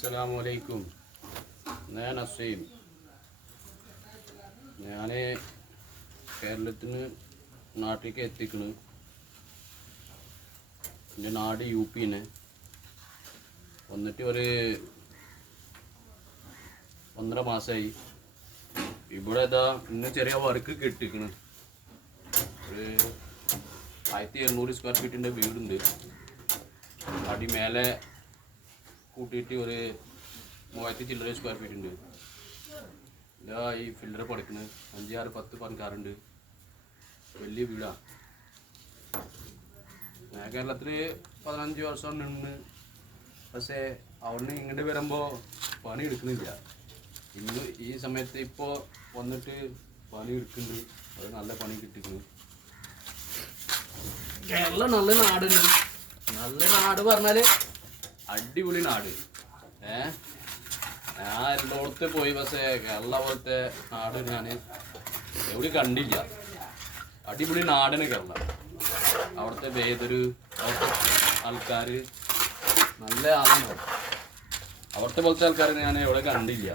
അസ്സലാമലൈക്കും. ഞാൻ അസീം. ഞാൻ കേരളത്തിന് നാട്ടിലേക്ക് എത്തിക്കണ്. എൻ്റെ നാട് UP-ന് വന്നിട്ട് ഒരു 1.5 മാസമായി. ഇവിടെ ഇതാ ഇന്ന് ചെറിയ വർക്ക് കിട്ടിക്കണ്. ഒരു 1700 സ്ക്വയർ ഫീറ്റിൻ്റെ വീടുണ്ട്. അടി മേലെ കൂട്ടിയിട്ട് ഒരു 3000 ചില്ലറ സ്ക്വയർ ഫീറ്റ് ഉണ്ട്. ഇതാ ഈ ഫിൽഡർ പഠിക്കുന്നത് 5, 6, 10 പണിക്കാരുണ്ട്. വലിയ വീടാണ്. ഞാൻ കേരളത്തിൽ 15 വർഷം നിന്ന്, പക്ഷേ അവിടുന്ന് ഇങ്ങോട്ട് വരുമ്പോൾ പണി എടുക്കുന്നില്ല. ഇന്ന് ഈ സമയത്ത് ഇപ്പോൾ വന്നിട്ട് പണി എടുക്കുന്നുണ്ട്. അത് നല്ല പണി കിട്ടിക്കുന്നു. കേരളം നല്ല നാടുണ്ട്. നല്ല നാട് പറഞ്ഞാൽ അടിപൊളി നാട്. ഞാൻ എല്ലായിടത്ത് പോയി, പക്ഷേ കേരള പോലത്തെ നാട് ഞാൻ എവിടെ കണ്ടില്ല. അടിപൊളി നാടിന് കേരളം. അവിടുത്തെ വേദര്, അവിടുത്തെ ആൾക്കാർ നല്ല ആളുണ്ടാവും. അവിടുത്തെ പോലത്തെ ആൾക്കാരെ ഞാൻ എവിടെ കണ്ടില്ല.